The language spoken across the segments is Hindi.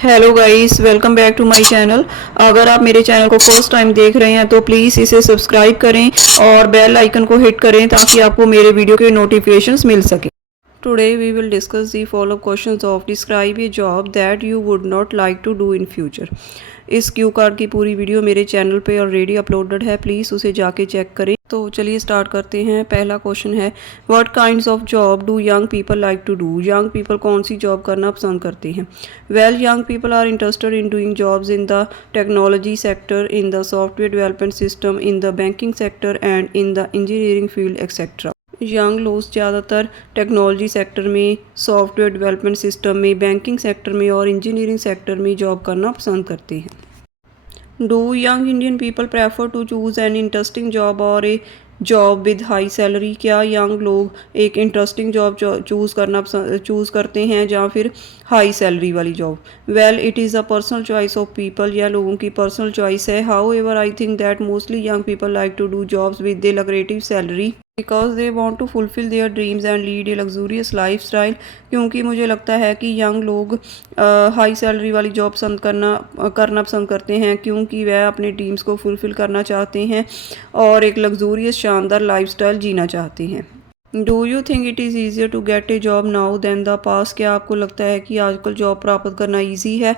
Hello guys, welcome back to my channel. अगर आप मेरे चैनल को फर्स्ट टाइम देख रहे हैं तो प्लीज़ इसे सब्सक्राइब करें और बेल आइकन को हिट करें ताकि आपको मेरे वीडियो के नोटिफिकेशंस मिल सके। Today we will discuss the follow questions of describe a job that you would not like to do in future. इस क्यू कार्ड की पूरी वीडियो मेरे चैनल पे ऑलरेडी अपलोडेड है, प्लीज़ उसे जाके चेक करें। तो चलिए स्टार्ट करते हैं। पहला क्वेश्चन है, what kinds of job do young people like to do. Young people कौन सी जॉब करना पसंद करते हैं? Well, young people are interested in doing jobs in the technology sector, in the software development system, in the banking sector and in the engineering field etcetera. Young लोग ज़्यादातर टेक्नोलॉजी सेक्टर में, सॉफ्टवेयर डेवलपमेंट सिस्टम में, बैंकिंग सेक्टर में और इंजीनियरिंग सेक्टर में जॉब करना पसंद करते हैं। Do young Indian people prefer to choose an interesting job और a job with high salary. क्या यंग लोग एक इंटरेस्टिंग जॉब चूज़ करते हैं या फिर हाई सैलरी वाली job? Well, it is a personal choice of people. यह लोगों की पर्सनल चॉइस है। However I think that mostly young people like to do jobs with a lucrative salary because they want to fulfil their dreams and lead A luxurious life style. क्योंकि मुझे लगता है कि यंग लोग हाई सैलरी वाली जॉब करना पसंद करते हैं, क्योंकि वह अपने ड्रीम्स को फुलफिल करना चाहते हैं और एक लग्जूरियस शानदार लाइफस्टाइल जीना चाहते हैं। Do you think it is easier to get a job now than the past. क्या आपको लगता है कि आजकल जॉब प्राप्त करना ईजी है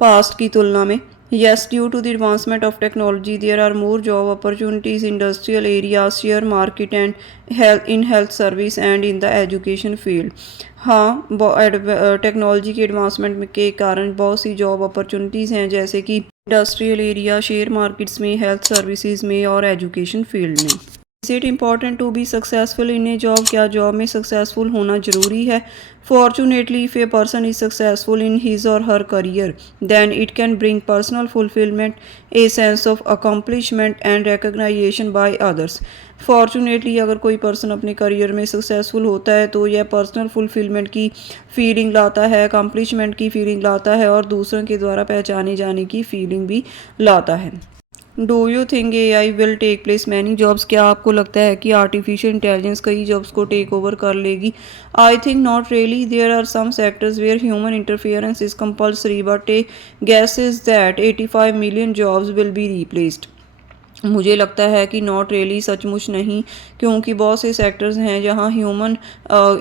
पास्ट की तुलना में? Yes, due to the advancement of technology, there are more job opportunities in industrial areas, share market and health service and in the education field. हाँ, टेक्नोलॉजी के एडवांसमेंट के कारण बहुत सी जॉब अपॉर्चुनिटीज़ हैं, जैसे कि इंडस्ट्रियल एरिया, शेयर मार्केट्स में, हेल्थ सर्विसेज में और एजुकेशन फील्ड में। Is it important to be successful in a job. क्या जॉब में सक्सेसफुल होना ज़रूरी है? Fortunately, if a person is successful in his or her career then it can bring personal fulfilment, a sense of accomplishment and recognition by others. Fortunately, अगर कोई पर्सन अपने करियर में सक्सेसफुल होता है तो यह पर्सनल फुलफिलमेंट की फीलिंग लाता है, अकम्पलिशमेंट की फीलिंग लाता है और दूसरों के द्वारा पहचाने जाने की फीलिंग भी लाता है। Do you think AI will take place many jobs. क्या आपको लगता है कि आर्टिफिशियल इंटेलिजेंस कई जॉब्स को टेक ओवर कर लेगी? I think not really. There are some sectors where human interference is compulsory but a guess is that 85 million jobs will be replaced. मुझे लगता है कि नॉट रियली, सचमुच नहीं, क्योंकि बहुत से सेक्टर्स हैं जहां ह्यूमन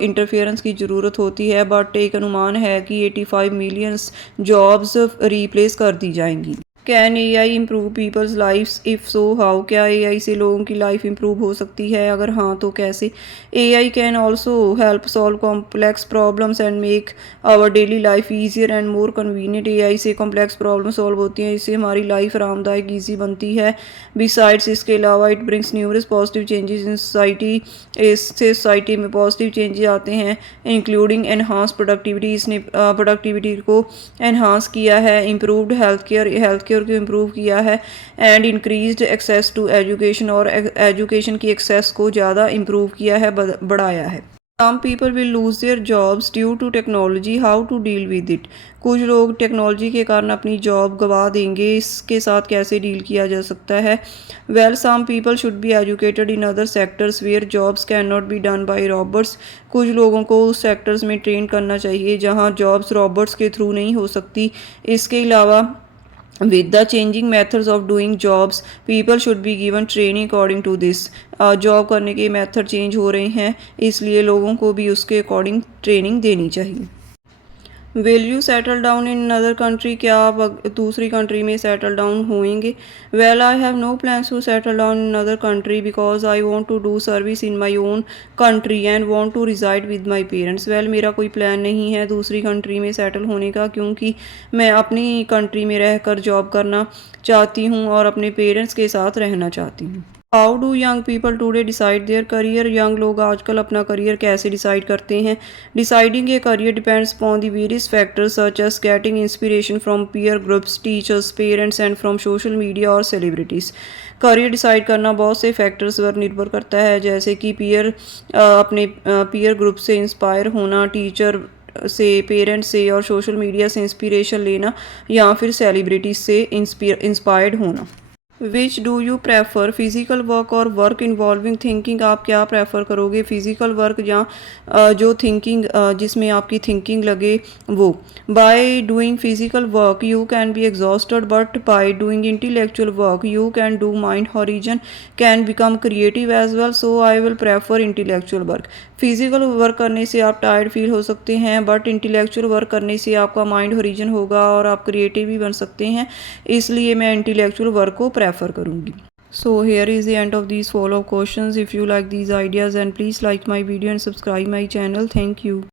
इंटरफेरेंस की ज़रूरत होती है, बट एक अनुमान है कि 85 मिलियंस जॉब्स रिप्लेस कर दी जाएंगी। Can AI improve people's lifes? If so how. क्या AI से लोगों की लाइफ इम्प्रूव हो सकती है? अगर हाँ तो कैसे? AI can also help solve complex problems and make our daily life easier and more convenient. AI से कॉम्प्लेक्स प्रॉब्लम सॉल्व होती हैं, इससे हमारी लाइफ आरामदायक ईजी बनती है। बिसाइड्स, इसके अलावा it brings numerous positive changes in society. इससे सोसाइटी में पॉजिटिव चेंजेस आते हैं, इंक्लूडिंग एनहांस प्रोडक्टिविटी। इसने प्रोडक्टिविटी को एनहांस किया है, इम्प्रूव्ड हेल्थ केयर को इम्प्रूव किया है and increased access to education, और एजुकेशन की एक्सेस को ज़्यादा इम्प्रूव किया है, बढ़ाया है। Some people will lose their jobs due to technology, how to deal with it. कुछ लोग टेक्नोलॉजी के कारण अपनी जॉब गंवा देंगे, इसके साथ कैसे डील किया जा सकता है? Well, some people should be educated in other sectors where jobs can not be done by robots. कुछ लोगों को उस सेक्टर्स में ट्रेन करना चाहिए जहां जॉब्स रॉबर्ट्स के थ्रू नहीं हो सकती। इसके अलावा with the changing methods of doing jobs, people should be given training according to this। Job करने के मेथड चेंज हो रहे हैं, इसलिए लोगों को भी उसके अकॉर्डिंग ट्रेनिंग देनी चाहिए। Will you settle down in other country. क्या आप दूसरी कंट्री में सेटल डाउन होएंगे? Well, I have no plans to settle down in other country because I want to do service in my own country and want to reside with my parents. Well, मेरा कोई प्लान नहीं है दूसरी कंट्री में सेटल होने का, क्योंकि मैं अपनी कंट्री में रहकर जॉब करना चाहती हूँ और अपने पेरेंट्स के साथ रहना चाहती हूँ। How do young people today decide their career. यंग लोग आजकल अपना करियर कैसे डिसाइड करते हैं? Deciding a career depends upon the various factors such as getting inspiration from peer groups, teachers, parents and from social media और सेलिब्रिटीज़। करियर डिसाइड करना बहुत से फैक्टर्स पर निर्भर करता है, जैसे कि अपने पीयर ग्रुप से इंस्पायर होना, टीचर से, पेरेंट्स से और सोशल मीडिया से इंस्पिरेशन लेना, या फिर सेलिब्रिटीज से इंस्पायर्ड होना। Which do you prefer, physical work और वर्क इन्वॉल्विंग थिंकिंग, आप क्या प्रेफर करोगे, फिज़िकल वर्क या जो थिंकिंग जिसमें आपकी थिंकिंग लगे वो। By doing physical work you can be exhausted but by doing intellectual work you can do mind horizon can become creative as well, so I will prefer intellectual work. Physical work करने से आप टायर्ड फील हो सकते हैं, बट इंटेलेक्चुअल वर्क करने से आपका माइंड हॉरिजन होगा और आप क्रिएटिव भी बन सकते हैं, इसलिए मैं इंटेलेक्चुअल वर्क को प्रेफर करूँगी। So here is the end of these follow-up questions. If you like these ideas, then please like my video and subscribe my channel. Thank you.